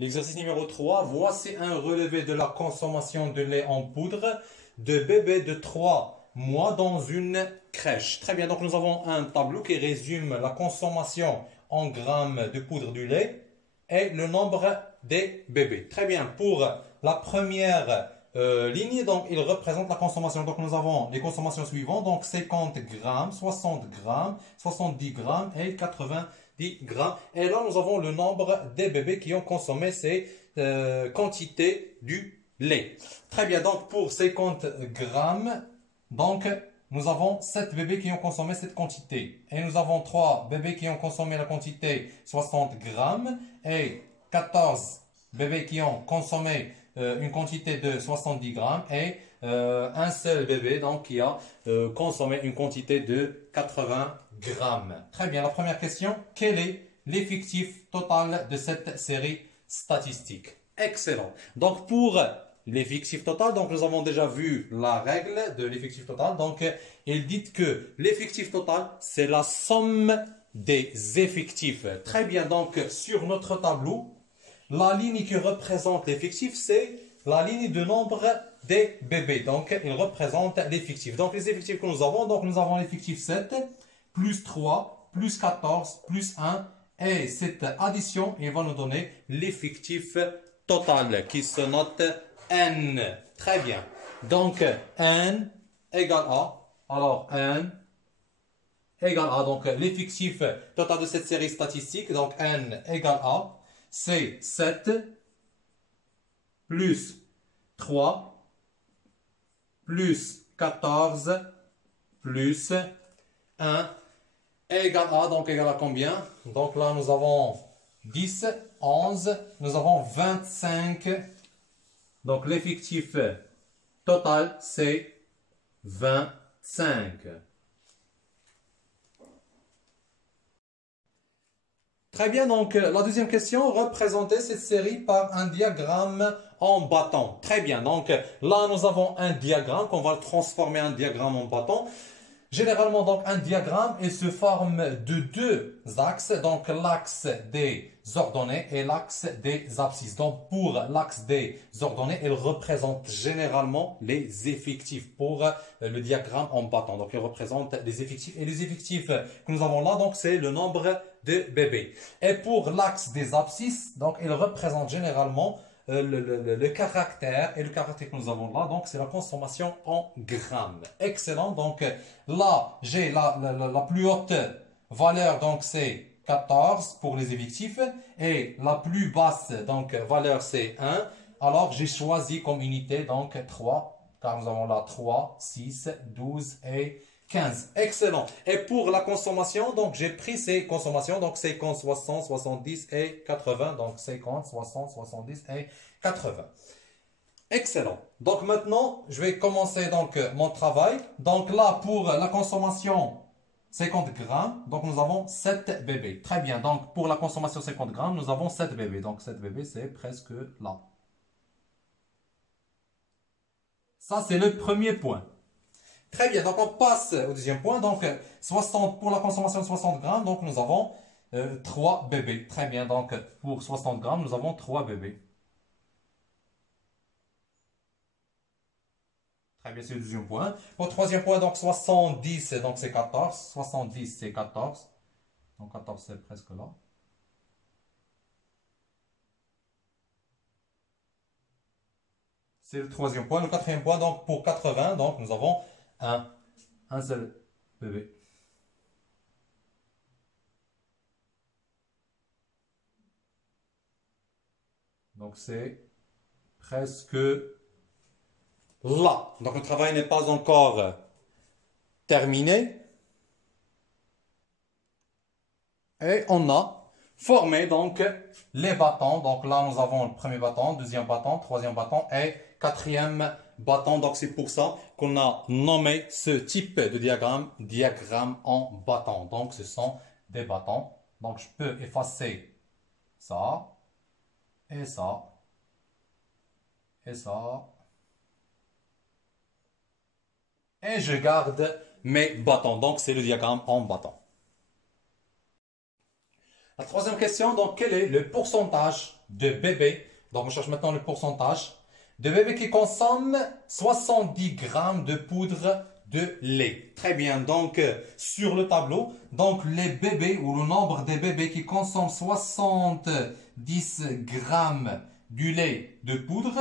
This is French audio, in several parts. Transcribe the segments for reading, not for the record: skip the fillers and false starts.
L'exercice numéro 3. Voici un relevé de la consommation de lait en poudre de bébés de 3 mois dans une crèche. Très bien, donc nous avons un tableau qui résume la consommation en grammes de poudre du lait et le nombre des bébés. Très bien, pour la première ligne, donc il représente la consommation. Donc nous avons les consommations suivantes, donc 50 grammes, 60 grammes, 70 grammes et 90 grammes. Et là, nous avons le nombre des bébés qui ont consommé ces quantités du lait. Très bien, donc pour 50 grammes, donc nous avons 7 bébés qui ont consommé cette quantité. Et nous avons 3 bébés qui ont consommé la quantité 60 grammes et 14 bébés qui ont consommé une quantité de 70 grammes et un seul bébé donc, qui a consommé une quantité de 80 grammes. Très bien, la première question, quel est l'effectif total de cette série statistique? Excellent. Donc pour l'effectif total, donc nous avons déjà vu la règle de l'effectif total. Donc il dit que l'effectif total, c'est la somme des effectifs. Très bien, donc sur notre tableau, la ligne qui représente l'effectif, c'est la ligne de nombre des bébés. Donc, il représente l'effectif. Donc, les effectifs que nous avons l'effectif 7, plus 3, plus 14, plus 1. Et cette addition, il va nous donner l'effectif total qui se note N. Très bien. Donc, N égale A. Alors, N égale A. Donc, l'effectif total de cette série statistique, donc N égale A, c'est 7 plus 3 plus 14 plus 1 égale à, donc égale à combien? Donc là, nous avons 10, 11, nous avons 25. Donc l'effectif total, c'est 25. Très bien, donc la deuxième question, représenter cette série par un diagramme en bâton. Très bien, donc là nous avons un diagramme qu'on va transformer en diagramme en bâton. Généralement, donc, un diagramme, il se forme de deux axes, donc l'axe des ordonnées et l'axe des abscisses. Donc, pour l'axe des ordonnées, il représente généralement les effectifs pour le diagramme en bâton. Donc, il représente les effectifs. Et les effectifs que nous avons là, donc, c'est le nombre de bébés. Et pour l'axe des abscisses, donc, il représente généralement le caractère, et le caractère que nous avons là, donc c'est la consommation en grammes. Excellent, donc là j'ai la plus haute valeur, donc c'est 14 pour les effectifs, et la plus basse donc valeur c'est 1. Alors j'ai choisi comme unité donc 3, car nous avons là 3, 6, 12 et 15. Excellent. Et pour la consommation, donc j'ai pris ces consommations, donc 50, 60, 70 et 80. Donc 50, 60, 70 et 80. Excellent. Donc maintenant, je vais commencer donc mon travail. Donc là, pour la consommation 50 grammes, donc nous avons 7 bébés. Très bien. Donc pour la consommation 50 grammes, nous avons 7 bébés. Donc 7 bébés, c'est presque là. Ça, c'est le premier point. Très bien, donc on passe au deuxième point. Donc 60 pour la consommation de 60 grammes, donc nous avons 3 bébés. Très bien, donc pour 60 grammes, nous avons 3 bébés. Très bien, c'est le deuxième point. Pour le troisième point, donc 70, donc c'est 14. 70, c'est 14. Donc 14, c'est presque là. C'est le troisième point. Le quatrième point, donc pour 80, donc nous avons un seul bébé. Donc c'est presque là. Donc le travail n'est pas encore terminé. Et on a formé donc les bâtons. Donc là, nous avons le premier bâton, deuxième bâton, troisième bâton et quatrième bâton. Donc c'est pour ça qu'on a nommé ce type de diagramme, diagramme en bâton. Donc ce sont des bâtons. Donc je peux effacer ça, et ça, et ça. Et je garde mes bâtons. Donc c'est le diagramme en bâton. La troisième question, donc quel est le pourcentage de bébés. Donc, on cherche maintenant le pourcentage de bébés qui consomment 70 grammes de poudre de lait. Très bien. Donc, sur le tableau, donc les bébés ou le nombre des bébés qui consomment 70 grammes du lait de poudre,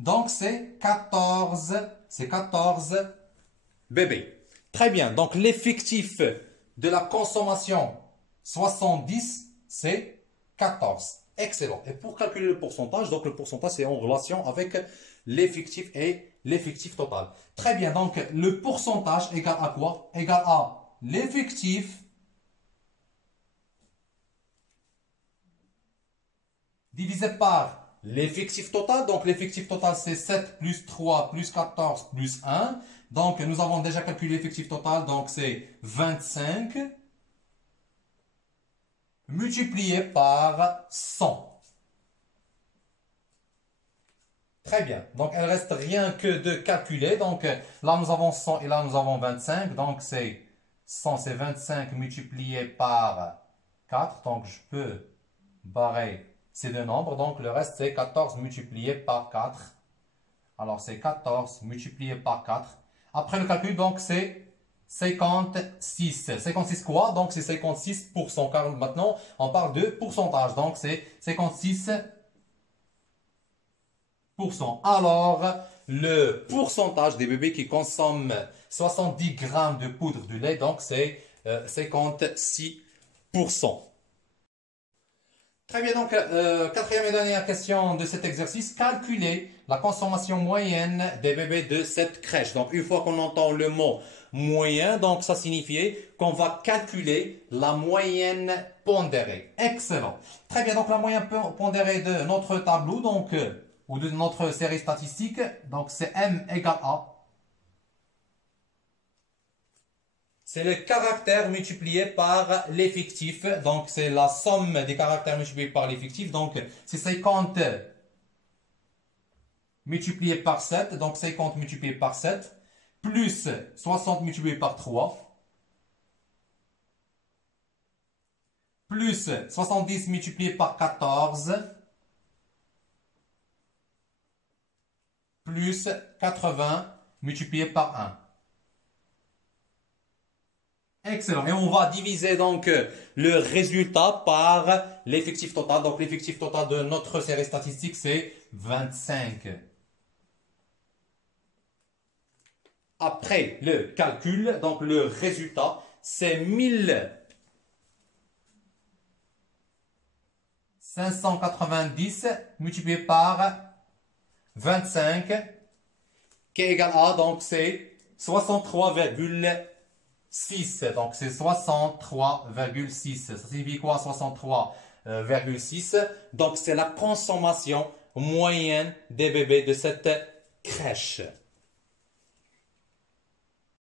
donc c'est 14 bébés. Très bien. Donc, l'effectif de la consommation 70, c'est 14. Excellent. Et pour calculer le pourcentage, donc le pourcentage, c'est en relation avec l'effectif et l'effectif total. Très bien. Donc, le pourcentage égale à quoi? Égale à l'effectif divisé par l'effectif total. Donc, l'effectif total, c'est 7 plus 3 plus 14 plus 1. Donc, nous avons déjà calculé l'effectif total. Donc, c'est 25 multiplié par 100. Très bien. Donc, il ne reste rien que de calculer. Donc, là, nous avons 100 et là, nous avons 25. Donc, c'est 100, c'est 25 multiplié par 4. Donc, je peux barrer ces deux nombres. Donc, le reste, c'est 14 multiplié par 4. Alors, c'est 14 multiplié par 4. Après le calcul, donc, c'est 56. 56 quoi? Donc, c'est 56%. Car maintenant, on parle de pourcentage. Donc, c'est 56%. Alors, le pourcentage des bébés qui consomment 70 grammes de poudre de lait, donc, c'est 56%. Très bien, donc, quatrième et dernière question de cet exercice. Calculer la consommation moyenne des bébés de cette crèche. Donc, une fois qu'on entend le mot moyen, donc ça signifie qu'on va calculer la moyenne pondérée. Excellent. Très bien, donc la moyenne pondérée de notre tableau, donc, ou de notre série statistique, donc c'est M égale A. C'est le caractère multiplié par l'effectif. Donc, c'est la somme des caractères multipliés par l'effectif. Donc, c'est 50 multiplié par 7. Donc, 50 multiplié par 7. Plus 60 multiplié par 3. Plus 70 multiplié par 14. Plus 80 multiplié par 1. Excellent. Et on va diviser donc le résultat par l'effectif total. Donc l'effectif total de notre série statistique, c'est 25. Après le calcul, donc le résultat, c'est 1590 multiplié par 25, qui est égal à, donc c'est 63,6. Donc c'est 63,6. Ça signifie quoi 63,6? Donc c'est la consommation moyenne des bébés de cette crèche.